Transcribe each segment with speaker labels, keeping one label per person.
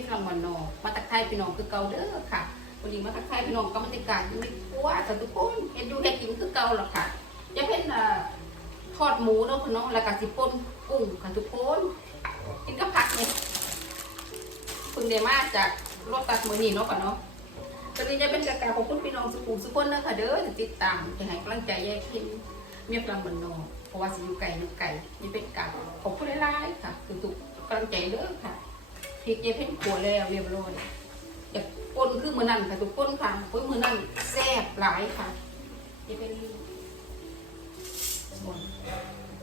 Speaker 1: ชรเพชรลำวันนอกมาตักไทายพี่น้องคือเก่าเด้อค่ะวันนี้มาตักไทายพี่น้องกำลังติการยู่ในครัวแต่ทุกคนเห็นอยู่เห็ดกินคือเก่าหรอกค่ะยาเพชรน่ะทอดหมูเนาะพี่น้องแล้วก็สิป่นกุ้งค่ะทุกคนกินกับผักเนี่ยคุณเดมาจากรถตัดมือนี่เนาะค่ะเนาะตอนนี้จะเป็นกากาของคุณพี่น้องสุขุมสุขคนนะคะเด้อติดตามจะให้กำลังใจแยกเห็นเมียกลางบันนอกเพราะว่าสิอยู่ไก่อยู่ไก่นี่เป็นกาขอบคุณหลายๆค่ะคือตุกกำลังใจเด้อค่ะ พริกเยเพ่นขัวแล้วเรียบร้อยอยากปนคือมือนั่นค่ะทุกคนค่ะเพราะมือนั่นแซ่บหลายค่ะเยเพ่นบน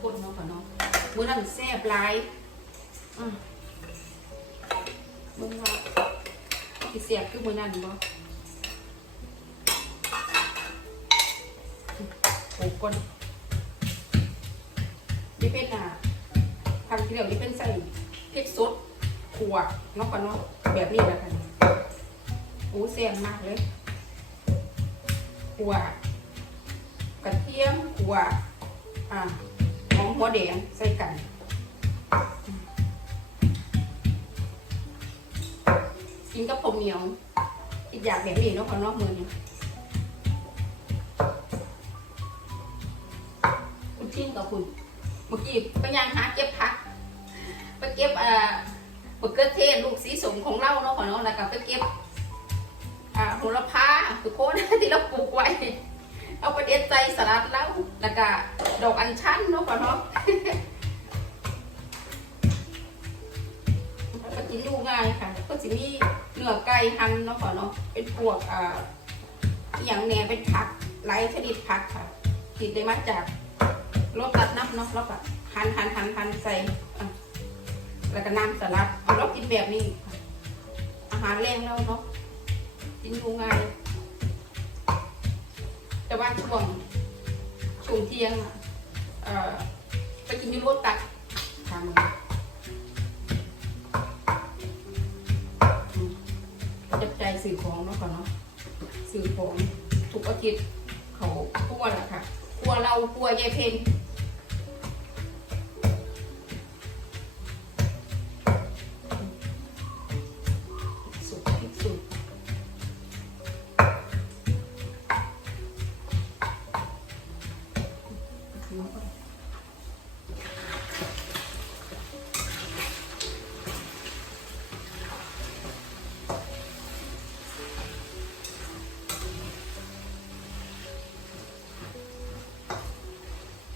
Speaker 1: คนเนาะค่ะเนาะมือนั่นแซ่บหลายอืมมึงว่าสิเสียบคือมือนั่นบ่โอ้ก่อนนี่เป็นอะทางที่เหลือนี่เป็นใส่พริกสด ขัวเนาะก่อนเนาะแบบนี้แหละค่ะโอ้แซ่บมากเลยขัวกระเทียมขัวอ่าหอมหัวแดงใส่กันกินกับผมเหนียว อีกอย่างแบบนี้เนาะก่อนเนาะมือนี้คุณชิมกับคุณเมื่อกี้ไปยังหาเก็บผักไปเก็บอ่า บะเกือเทศลูกสีสมของเราเนาะขอเนาะแล้วก็ไปเก็บอ่าโหระพาทุกคนที่เราปลูกไว้ เอาไปเด็ดใจสลัดแล้วแล้วก็ดอกอัญชันเนาะขอเนาะก็กินอยู่ง่ายค่ะ ก็จะมีเนื้อไก่หั่นเนาะขอเนาะเป็นพวกอ่าอย่างแหนเป็นผักหลายชนิดผักค่ะกินได้มาจากรสตัดน้ำเนาะแล้วก็หั่นหั่นหั่นหั่นใส่ แล้วก็น้ำสลัดเรากินแบบนี้ อาหารแรงแล้วเนาะกินดูง่ายแต่ว่าช่วงช่วงเที่ยงเอ่อไปกินที่รถตัดทางนี้อืมจับใจสื่อของเนาะก่อนเนาะสื่อของทุกอาทิตย์เขาทั่วแหละค่ะกลัวเรากลัวยายเพน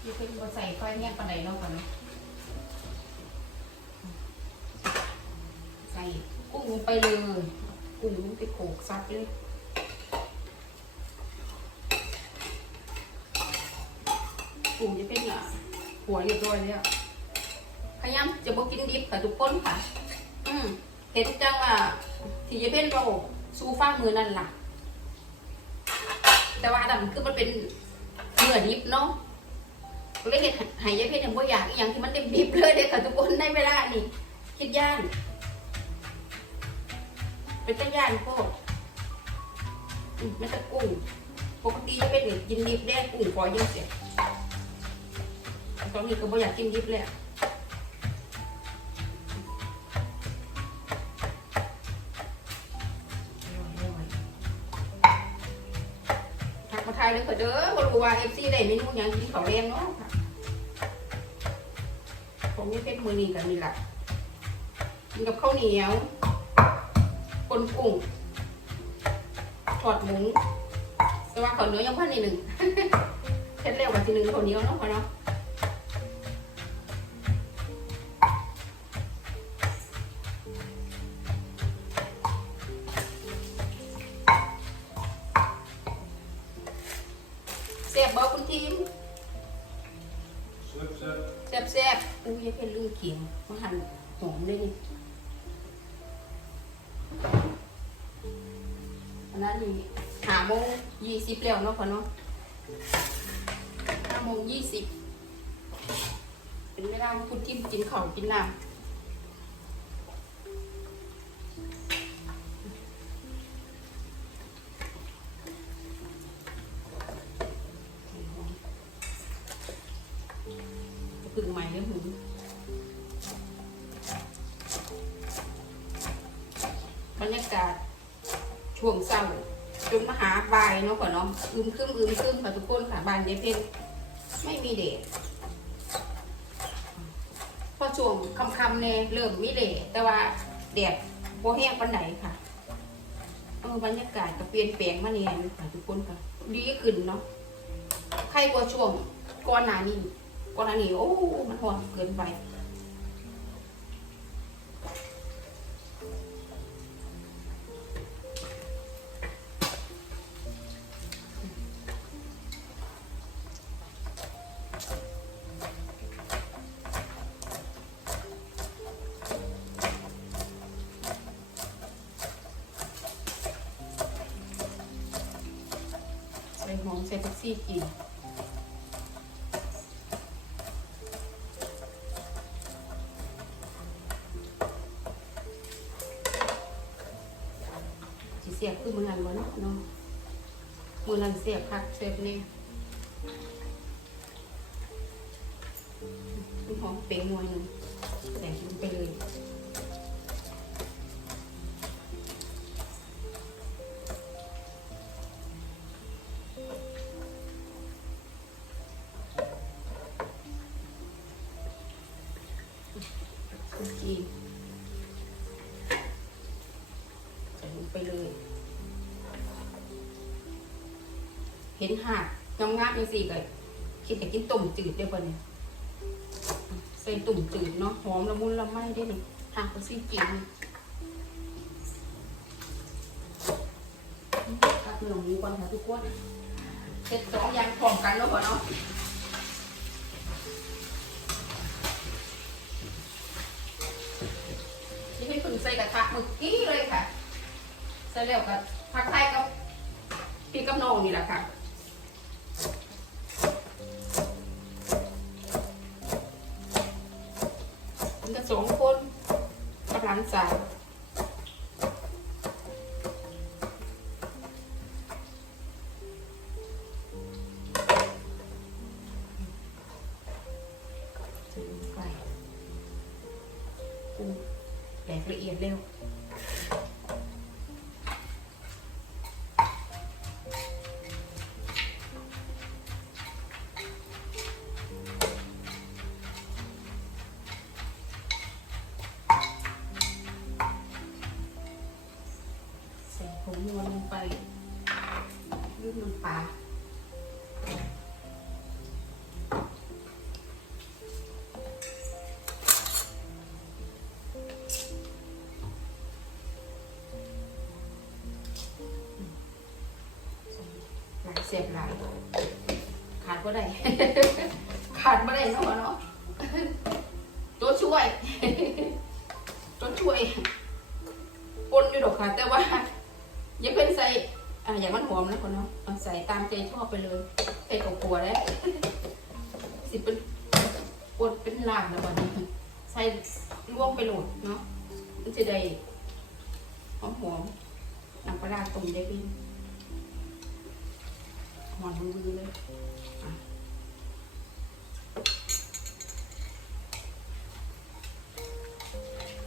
Speaker 1: ยายเพนมาใส่ไฟแห้งปานใดเนาะก่อนนะใส่กุ้งลงไปเลยกุ้งลงไปโขกซับเลยกุ้งจะเป็นอะหัวเรียบร้อยแล้วพยายามจะบอกกินดิบค่ะทุกคนค่ะ อืมเห็นจังว่าที่จะเป็นเราสู้ฟ้ามือนั่นล่ะ แต่ว่าดำคือมันเป็น เมื่อดิบเนาะเลยเห็นหายใจเพชรอย่างบ่อยากอย่างที่มันเต็มดิบเลยเด็กค่ะทุกคนในเวลานี่คิดย่าน เป็นตะย่านโคตรไม่ตะกุ้งปกติจะเป็นเนี่ยกินดิบแดงกุ้งฝอยยังเสียตอนนี้ก็บ่อยากกินดิบเลยาทายเลยค่ะเด้อบ่รู้ว่าเอฟซีได้เมนูหยังกินเขาวแรงเนาะค่ะผมนี่เป็นมือนี้กันนี่แหละกินกับข้าวเหนียวปนกุ้งทอดหมูแต่ว่าข้าวเหนียวยังพันนิดหนึ่งเสร็จเร็วกว่าทีหนึ่งข้าวเหนียวเนาะพอเนาะ ๆอุ้ยยังเป็นลูกเขียงมาหั่นหอมเลยนี่อันนั้นนี่หาโมงยี่สิบแล้วเนาะพ่อเนาะห้าโมงยี่สิบเป็นเวลาคุณทิมกินข้ากินน้ำ บรรยากาศช่วงเศร้าจนมหาบายเนาะก่อนเนาะอึมครึมอึมครึมค่ะทุกคนค่ะบานเยเพนไม่มีเดทพอช่วงค่ำเนี่ยเริ่มมีเดทแต่ว่าแดดโบแห้งปันไหนค่ะเออบรรยากาศก็เปลี่ยนแปลงมาเนี่ยค่ะทุกคนค่ะ ดีขึ้นเนาะใครกว่าช่วงก่อนหน้านี้ก่อนหน้านี้โอ้ มันหอนเกินไป ใส่หอมใส่ผักชีกินสิเสียบคือมือนันบ่เนาะเนาะมือนันเสียบคักเสียบนี่มันหอมเป๋งหน่วยหนึ่งแต่งลงไปเลย คุกกี้ใส่ลงไปเลย เห็นหักงามงามๆจังสี่ก็คิดอยากกินต้มจืดเด้อบ่เนี่ยใส่ตุ่มจืดเนาะหอมละมุนละไม้ได้นี่หักก็ซี่กินตักเนื้อหมูก่อนค่ะทุกคนเสร็จสองอย่างพร้อมกันแล้วบ่เนาะ ที่ให้คุณใส่กระทะเมื่อกี้เลยค่ะใส่แล้วกับผักไทยกับพี่กับน้องนี่แหละค่ะมันก็สองคนกับหลานสาวายเสียบหลายขาดก็ได้ ขาดไม่ได้เนาะเนาะตัวช่วยตัวช่วยปนอยู่ดอกค่ะ แต่ว่าอยังเป็นใส่อ่าอย่างมันหอมนะคนเนาะเอาใส่ตามใจชอบไปเลยใส่กับขัวแล้วสิเป็นปนเป็นลางแล้ววันนี้ใส่ร่วมไปโหลดเนาะมันจะได้หอมหอมน้ำปลาร้าต้มได้พี่ หอมมือเลย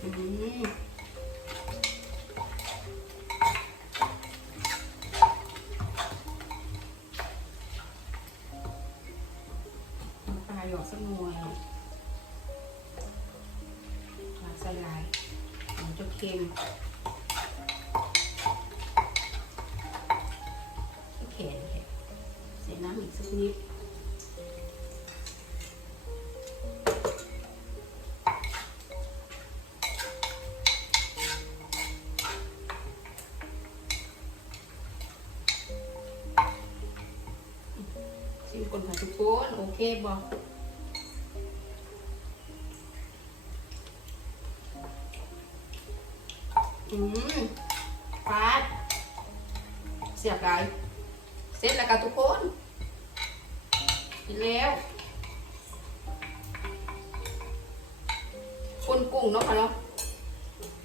Speaker 1: อืมปลาหยอกสักหน่วยปลาสลายมันจะเค็ม นิด ชิมคนค่ะทุกคน โอเคบอกอืมฟาดเสียบไรเสร็จแล้วค่ะทุกคน กินแล้วคนกุ้งเนาะค่ะเนาะ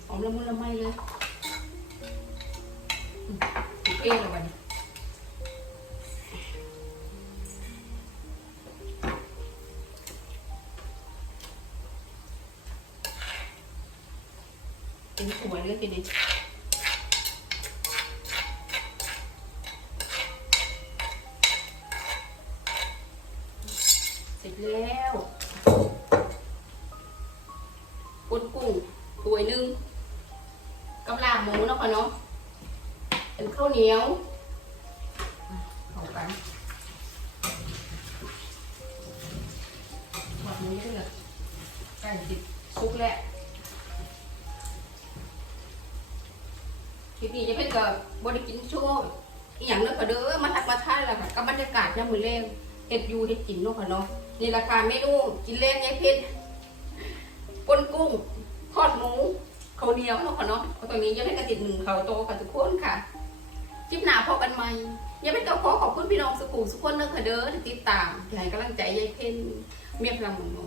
Speaker 1: หอมละมุนละไมเลยเป้เลยวันนี้เป็นหัวเลือกไปดิ แล้วกุ้งกุ้งถ้วยหนึ่งกำลาหมูเนาะค่ะเนาะเป็นข้าวเหนียวอะเข้ากันทอดหมูเยอะๆไก่ติดซุกแล้วคลิปนี้จะเป็นกับบริกินโชว์อหย่างนั้นก็เด้อมาทักมาทายแล้วค่ะกับบรรยากาศยามมื้อแรงเฮ็ดอยู่เฮ็ดกินเนาะค่ะเนาะ นี่ราคาเมนูกินแรงยายเพชรปนกุ้งทอดหมูเขาเหนียวเนาะค่ะเนาะเอาตรงนี้ยังให้กระติดหนึ่งเขาโตค่ะทุกคนค่ะคลิปหน้าพบกันใหม่ยังไม่ต้องขอขอบคุณพี่น้องสุขุมสุขคนเด้อค่ะเด้อที่ติดตามที่ให้กำลังใจยายเพชรเมียพลังหมุนโม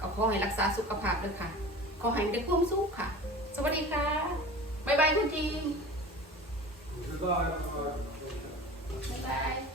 Speaker 1: ก็ขอให้รักษาสุขภาพด้วยค่ะ ขอให้ได้ความสุขค่ะ สวัสดีค่ะบ๊ายบายคุณทีม
Speaker 2: Goodbye.
Speaker 1: บ๊ายบาย